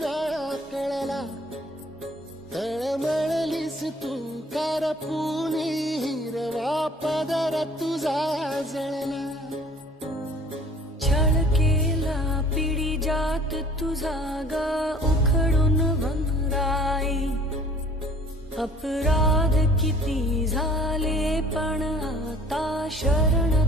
तुला कळला, तळमळलीस तू करपुनी हिरवा पदर तुझा जळला. छळ केला पिढी जात तुझा ग उखडून वंगराई. अपराध किती झाले पण आता शरण